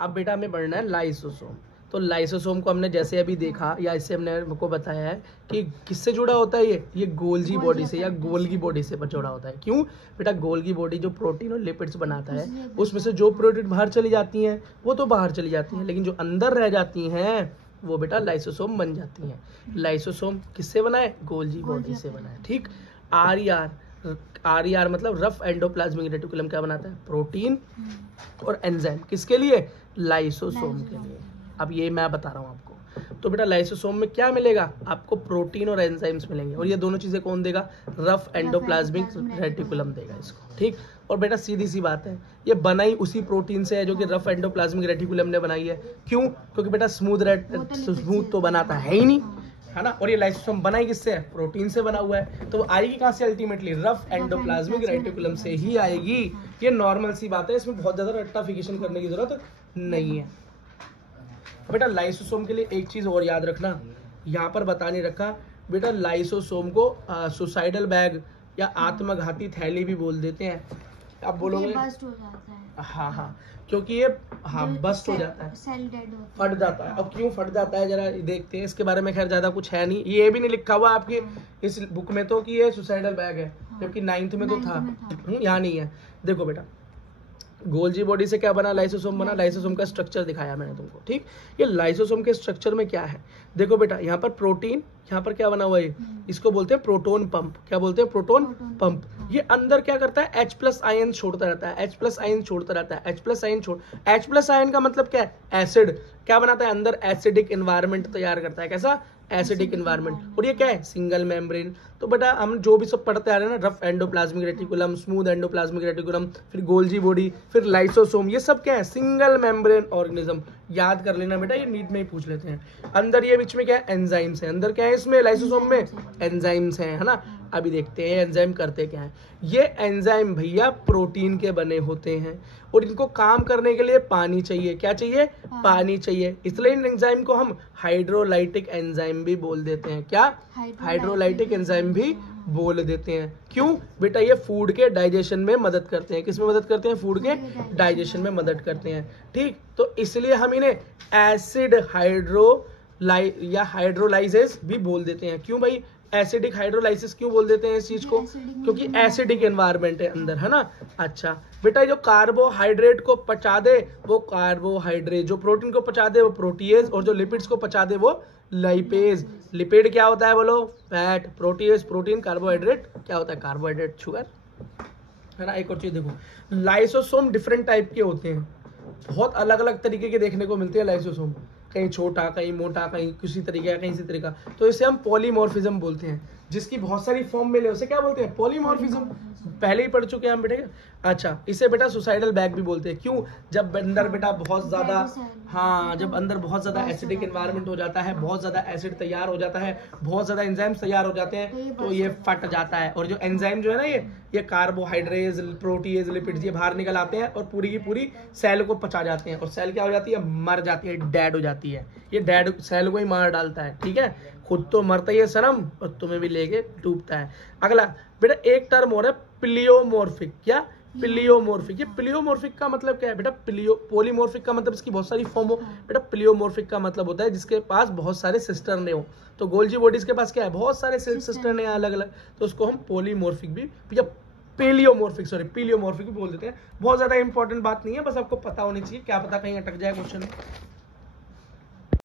अब बेटा हमें पढ़ना है लाइसोसोम। तो लाइसोसोम को हमने जैसे अभी देखा या इससे हमने हमको बताया है कि किससे जुड़ा होता है, ये गोल्गी बॉडी से या गोल्गी बॉडी से जुड़ा होता है। क्यों बेटा? गोल्गी बॉडी जो प्रोटीन और लिपिड्स बनाता है उसमें से जो प्रोटीन बाहर चली जाती हैं वो तो बाहर चली जाती हैं, लेकिन जो अंदर रह जाती हैं वो बेटा लाइसोसोम बन जाती हैं। लाइसोसोम किससे बना है? गोल्गी बॉडी से बना है। ठीक। आर मतलब रफ एंडोप्लाज्मिक रेटिकुलम क्या बनाता है? प्रोटीन और एंजाइम। किसके लिए? लाइसोसोम के लिए। अब ये मैं बता रहा हूँ आपको। तो बेटा लाइसोसोम में क्या मिलेगा? आपको प्रोटीन और एंजाइम्स मिलेंगे, और ये दोनों चीजें कौन देगा? रफ एंडोप्लाज्मिक रेटिकुलम देगा इसको। ठीक। और बेटा सीधी सी बात है, ये बनाई उसी प्रोटीन से है जो कि रफ एंडोप्लाज्मिक रेटिकुलम ने बनाई है। क्यों? क्योंकि बेटा स्मूथ तो बनाता है ही नहीं, है ना। और ये लाइसोसोम बनाई किससे है? प्रोटीन से बना हुआ है। तो वो आएगी कहाँ से? अल्टीमेटली रफ एंडोप्लाज्मिक रेटिकुलम से ही आएगी। ये नॉर्मल सी बात है, इसमें बहुत ज्यादा रट्टाफिकेशन करने की जरूरत नहीं है। बेटा लाइसोसोम के लिए एक चीज और याद रखना, यहाँ पर बता नहीं रखा बेटा, लाइसोसोम को सुसाइडल बैग या आत्मघाती थैली भी बोल देते हैं। आप बोलोगे बस्ट हो जाता है। हाँ, क्योंकि ये बस्ट हो जाता है, सेल डेड होता है, फट जाता है। अब क्यों फट जाता है जरा देखते हैं, इसके बारे में खैर ज्यादा कुछ है नहीं, ये भी नहीं लिखा हुआ आपकी इस बुक में तो कि ये सुसाइडल बैग है, जबकि 9th में तो था। यहाँ नहीं है। देखो बेटा, गोल्गी बॉडी से क्या बना? लाइसोसोम बना। लाइसोसोम का स्ट्रक्चर दिखाया मैंने तुमको। ठीक। ये लाइसोसोम के स्ट्रक्चर में क्या है? देखो बेटा, यहाँ पर प्रोटीन, यहाँ पर क्या बना हुआ है? इसको बोलते हैं प्रोटोन पंप। क्या बोलते हैं? Proton pump. ये अंदर क्या करता है? H+ आयन छोड़ता रहता है, H+ आयन छोड़ता रहता है, H+ आयन का मतलब क्या है? एसिड। क्या बनाता है? अंदर एसिडिक एनवायरनमेंट तैयार करता है। कैसा? Acidic environment. और ये क्या है? Single membrane. तो बेटा हम जो भी सब पढ़ते आ रहे हैं ना, rough endoplasmic reticulum, smooth endoplasmic reticulum, फिर गोल्गी बॉडी, फिर लाइसोसोम, ये सब क्या है? Single membrane organism. याद कर लेना बेटा, ये नीट में ही पूछ लेते हैं। अंदर ये बीच में क्या है? एंजाइम्स है। अंदर क्या है इसमें? लाइसोसोम में एंजाइम्स हैं, है ना। अभी देखते हैं एंजाइम करते क्या है। ये एंजाइम भैया प्रोटीन के बने होते हैं, और इनको काम करने के लिए पानी चाहिए। क्या चाहिए? पानी चाहिए। इसलिए इन एंजाइम को हम हाइड्रोलाइटिक एंजाइम भी बोल देते हैं। क्या? हाइड्रोलाइटिक एंजाइम भी बोल देते हैं। क्यों बेटा? ये फूड के डाइजेशन में मदद करते हैं। किसमें मदद करते हैं? फूड के डाइजेशन में मदद करते हैं। ठीक। तो इसलिए हम इन्हें एसिड या हाइड्रोलाइसिस भी बोल देते हैं। क्यों भाई एसिडिक हाइड्रोलाइसिस क्यों बोल देते हैं इस चीज को? क्योंकि एसिडिक एनवायरनमेंट है अंदर, है ना। अच्छा बेटा, जो कार्बोहाइड्रेट को पचा दे वो कार्बोहाइड्रेट, जो प्रोटीन को पचा दे वो प्रोटीएज, और जो लिपिड्स को पचा दे वो लाइपेज। लिपिड क्या होता है बोलो? फैट। प्रोटीएज प्रोटीन, कार्बोहाइड्रेट क्या होता है? कार्बोहाइड्रेट शुगर, है ना। एक और चीज देखो, लाइसोसोम डिफरेंट टाइप के होते हैं, बहुत अलग अलग तरीके के देखने को मिलते हैं लाइसोसोम। कहीं छोटा, कहीं मोटा, कहीं किसी तरीके का, कहीं इसी तरीका। तो इसे हम पॉलीमॉर्फिज्म बोलते हैं। जिसकी बहुत सारी फॉर्म मिले उसे क्या बोलते हैं? पॉलीमॉर्फिज्म। पहले ही पढ़ चुके हैं हम बेटे। अच्छा, इसे बेटा सुसाइडल बैग भी बोलते हैं। क्यों? जब अंदर बेटा बहुत ज्यादा, हाँ, जब अंदर बहुत ज्यादा एसिडिक एनवायरनमेंट हो जाता है, बहुत ज्यादा एसिड तैयार हो जाता है, बहुत ज्यादा एंजाइम्स तैयार हो जाते हैं, तो ये फट जाता है। और जो एंजाइम जो है ना, ये कार्बोहाइड्रेज, प्रोटीएज, लिपिड्स, ये बाहर निकल आते हैं और पूरी की पूरी सेल को पचा जाते हैं, और सेल क्या हो जाती है? मर जाती है, डेड हो जाती है। ये डेड सेल को ही मार डालता है। ठीक है, खुद तो मरता ही है सनम, और तुम्हें भी लेके डूबता है। अगला बेटा एक टर्म और है प्लियोमॉर्फिक। क्या? प्लियोमॉर्फिक। ये प्लियोमॉर्फिक का मतलब क्या है बेटा? पॉलीमॉर्फिक का मतलब इसकी बहुत सारी फॉर्म हो। बेटा प्लियोमॉर्फिक का मतलब होता है जिसके पास बहुत सारे सिस्टर ने हो। तो गोल्गी बॉडीज के पास क्या है? बहुत सारे सिस्टर ने अलग अलग, तो उसको हम पॉलीमॉर्फिक भी या पीलियोमॉर्फिक भी बोल देते हैं। बहुत ज्यादा इंपॉर्टेंट बात नहीं है, बस आपको पता होनी चाहिए। क्या पता कहीं अटक जाए क्वेश्चन में।